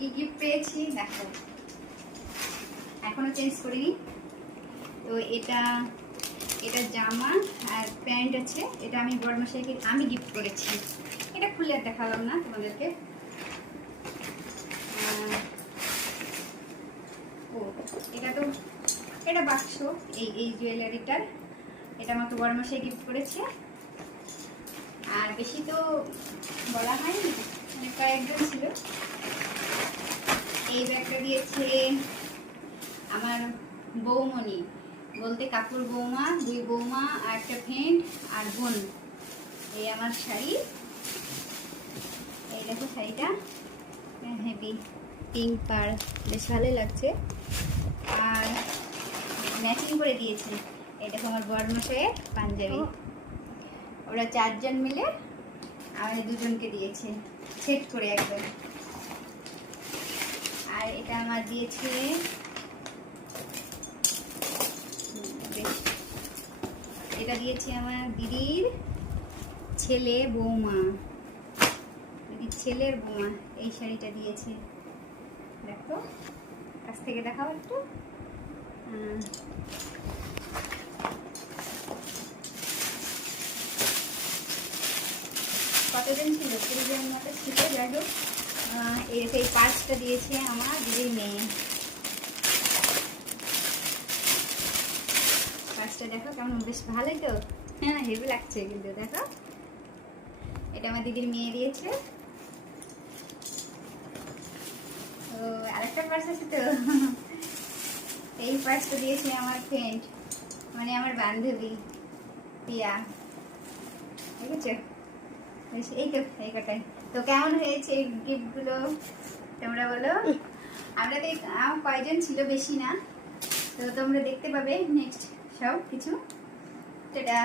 কি গিফট পেয়েছি দেখো, এখনো চেঞ্জ করিনি। তো এটা জামা আর প্যান্ট আছে, এটা আমি বড়মশাইকে আমি গিফট করেছি। এটা খুলে দেখালাম না তোমাদেরকে। ও এটা বাক্স, এই জুয়েলারিটার, এটা আমাকে বড়মশাই গিফট করেছে। আর বেশি তো বলা হয়নি, মানে কয়েকজন ছিল। এই ব্যাগটা দিয়েছে আমার বৌমণি, বলতে কাকুর বৌমা, 2 বৌমা আর একটা ফ্রেন্ড আর বোন। এই আমার শাড়ি, এই দেখো শাড়িটা হেভি পিঙ্ক কালার, বেশ ভালোই লাগছে। আর ম্যাচিং করে দিয়েছে, এই দেখো আমার বড়মশাইয়ের পাঞ্জাবি। ওরা 4 জন মিলে আমাদের 2 জনকে দিয়েছে সেট করে একদম। আর এটা আমার দিয়েছে এটা দিয়েছে আমার দিদির ছেলে বৌমা, দিদির ছেলের বৌমা এই শাড়িটা দিয়েছে। দেখো কাছ থেকে দেখাও একটু। কতদিন ছিল, 20 জন মতো ছিল। যাই হোক, এই পার্সটা দিয়েছে আমার দিদির মেয়ে। পার্সটা দেখো কেমন, বেশ ভালোই তো, হ্যাঁ হেভি লাগছে কিন্তু। দেখো এটা আমার দিদির মেয়ে দিয়েছে। তো আরেকটা পার্স আছে তো, এই পার্সটা দিয়েছে আমার ফ্রেন্ড, মানে আমার বান্ধবী পিয়া। দেখেছো, এই তো এই কটাই। তো কেমন হয়েছে এই গিফটগুলো তোমরা বলো। আমরা তো কয়জন ছিল, বেশি না। তো তোমরা দেখতে পাবে নেক্সট সব কিছু। সেটা